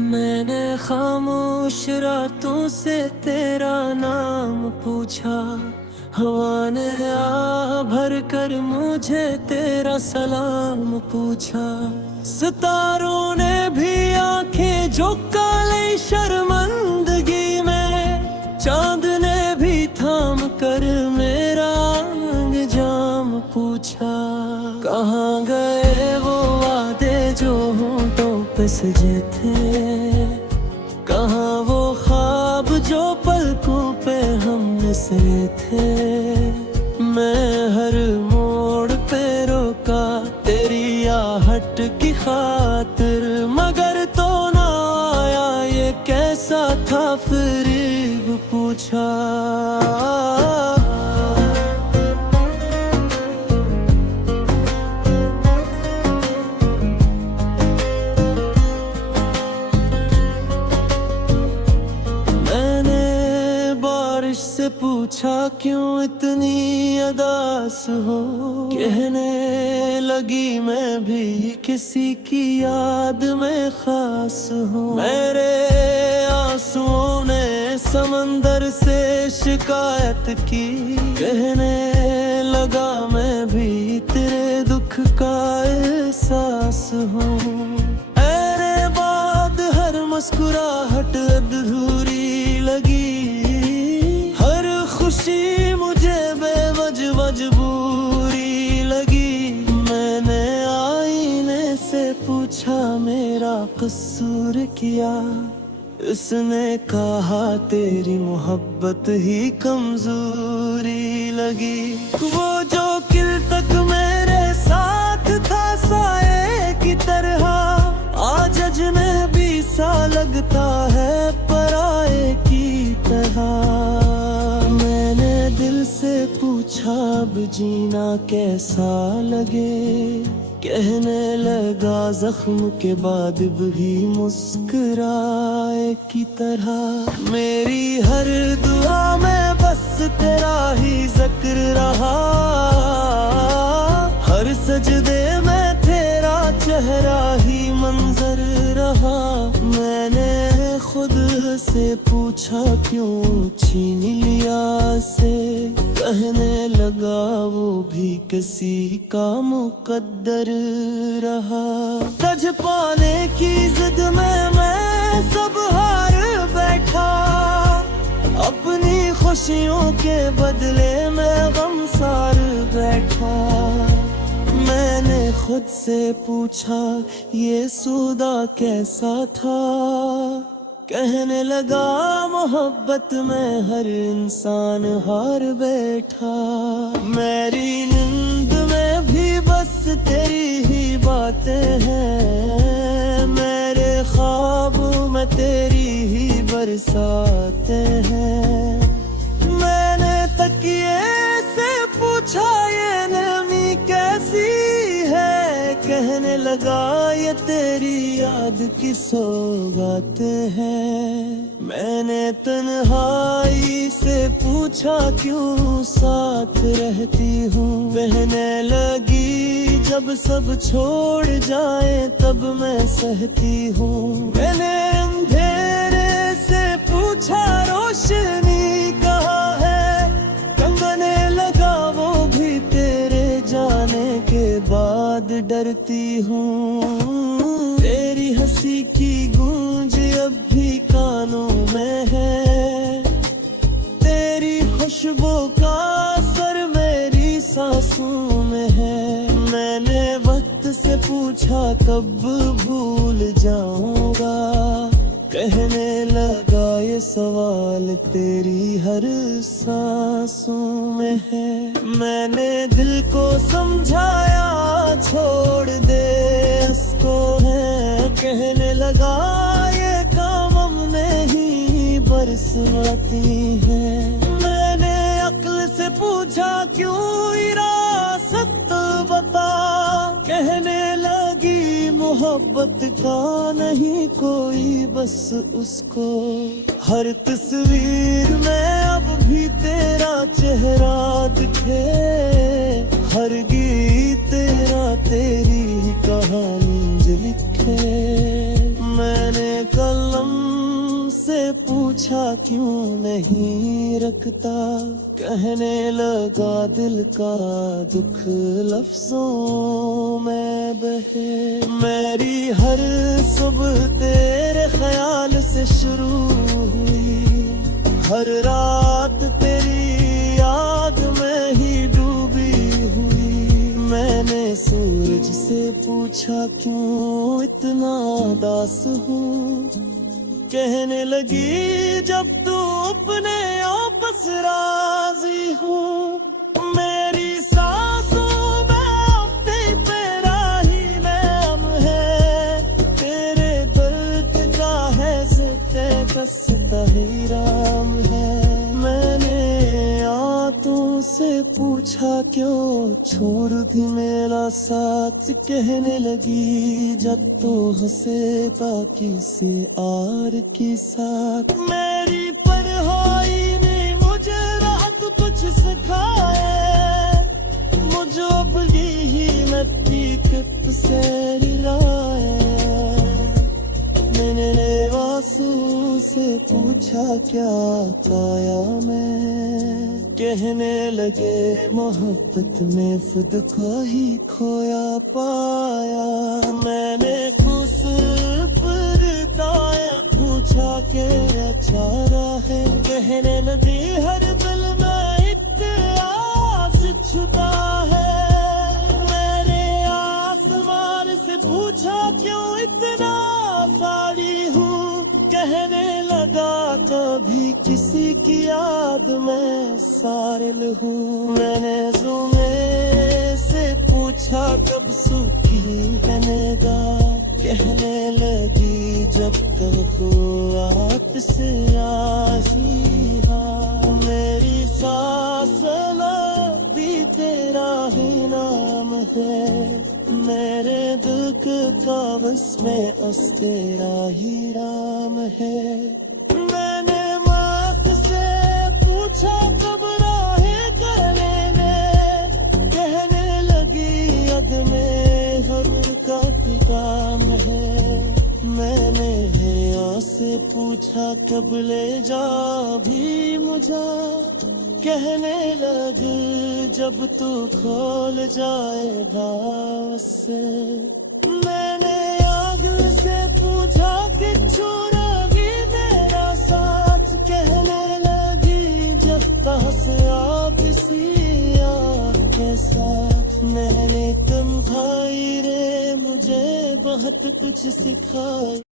मैंने खामोश रातों से तेरा नाम पूछा, हवा ने आ भर कर मुझे तेरा सलाम पूछा। सितारों ने भी आंखें झुका ली शर्मंदगी में, चांद ने भी थाम कर मेरा अंजाम पूछा। कहाँ गए वो वादे जो होंठों पे सजे थे, कहाँ वो ख्वाब जो पलकों पे हम से थे। मैं हर मोड़ पे रोका तेरी आहट की खातिर, मगर तो ना आया ये कैसा था फरीब पूछा। से पूछा क्यों इतनी अदास हो, कहने लगी मैं भी किसी की याद में खास हूँ। मेरे आंसुओं ने समंदर से शिकायत की, कहने लगा मैं भी तेरे दुख का एहसास हूँ। मेरे बाद हर मुस्कुराहट अधूरी लगी, खुशी मुझे बेवजह मजबूरी लगी। मैंने आईने से पूछा मेरा कसूर किया, उसने कहा तेरी मोहब्बत ही कमजोरी लगी। वो जो किल तक मेरे साथ था साए की तरह, आज अजनबी सा लगता है पराए की तरह। दिल से पूछा अब जीना कैसा लगे, कहने लगा जख्म के बाद भी मुस्कुराए की तरह। मेरी हर दुआ में बस तेरा ही जिक्र रहा, हर सजदे में तेरा चेहरा ही मंजर रहा। मैंने खुद से पूछा क्यों छीन लिया से, कहने लगा वो भी किसी का मुकद्दर रहा। तज पाने की जिद में मैं सब हार बैठा, अपनी खुशियों के बदले में गम सार बैठा। मैंने खुद से पूछा ये सौदा कैसा था, कहने लगा मोहब्बत में हर इंसान हार बैठा। मेरी नींद में भी बस तेरी ही बातें हैं, मेरे ख्वाबों में तेरी ही बरसातें हैं। मैंने तकिए से पूछा ये नमी कैसी है, कहने लगा ये तेरी याद की सौगातें हैं। मैंने तन्हाई से पूछा क्यों साथ रहती हूँ, कहने लगी जब सब छोड़ जाए तब मैं सहती हूँ। मैंने अंधेरे से पूछा रोशनी कहाँ है, कहने लगा वो भी तेरे जाने के बाद डरती हूँ। तेरी हंसी की गूंज अब भी कानों में है, तेरी खुशबू का असर मेरी सांसों में है। मैंने वक्त से पूछा कब भूल जाऊंगा, कहने लगा ये सवाल तेरी हर सांसों में है। मैंने दिल को समझाया छोड़ दे इसको है, कहने लगा ये काम हमने ही बरसाती है। मैंने अक्ल से पूछा क्यों विरासत बता, कहने लगी मोहब्बत का नहीं कोई बस उसको। हर तस्वीर में अब भी तेरा चेहरा दिखे, हर गीत तेरा तेरी कहानी जो लिखे। मैंने कल पूछा क्यों नहीं रखता, कहने लगा दिल का दुख लफ्जों में बहे। मेरी हर सुबह तेरे ख्याल से शुरू हुई, हर रात तेरी याद में ही डूबी हुई। मैंने सूरज से पूछा क्यों इतना उदास हूँ, कहने लगी जब तू अपने आपस राजी हूँ। मेरी सांसों में अब तेरा ही नाम है, तेरे दर्द का है जिक्र कसता ही राम है। मैंने आंतों से पूछा क्यों छोड़ दी मेरा साथ, कहने लगी जब तो हंसे बाकी से आर के साथ। मेरी पढ़ाई ने मुझे रात कुछ सिखाए, मुझे अपनी ही हकीकत से रिलाया। मैंने आंसू से पूछा क्या पाया मैं, कहने लगे मोहब्बत में खुद को ही खोया पाया। मैंने खुश पर दाया पूछा के अच्छा है, कहने लगी हर दिल में एक आस छुपा है। मैंने आसमान से पूछा क्यों इतना सारी हूँ, कहने लगा कभी किसी की याद में सारिल हूँ। मैंने ज़ुमे से पूछा कब सूखी बनेगा, कहने लगी जब तक आप से आही। हाँ मेरी सांस भी तेरा ही नाम है, मेरे दुख का उसमें अस तेरा ही राम है। मैंने मात से पूछा कब राहें करने में, कहने लगी यद में हर का काम है। मैंने हया से पूछा कब ले जा भी मुझे, कहने लग जब तू खोल जाएगा उससे। मैंने आग से पूछा कि छोड़ेगी मेरा साथ, कहने लगी जब कहाँ से आप सिया के साथ। मैंने तुम भाई रे मुझे बहुत कुछ सिखाया।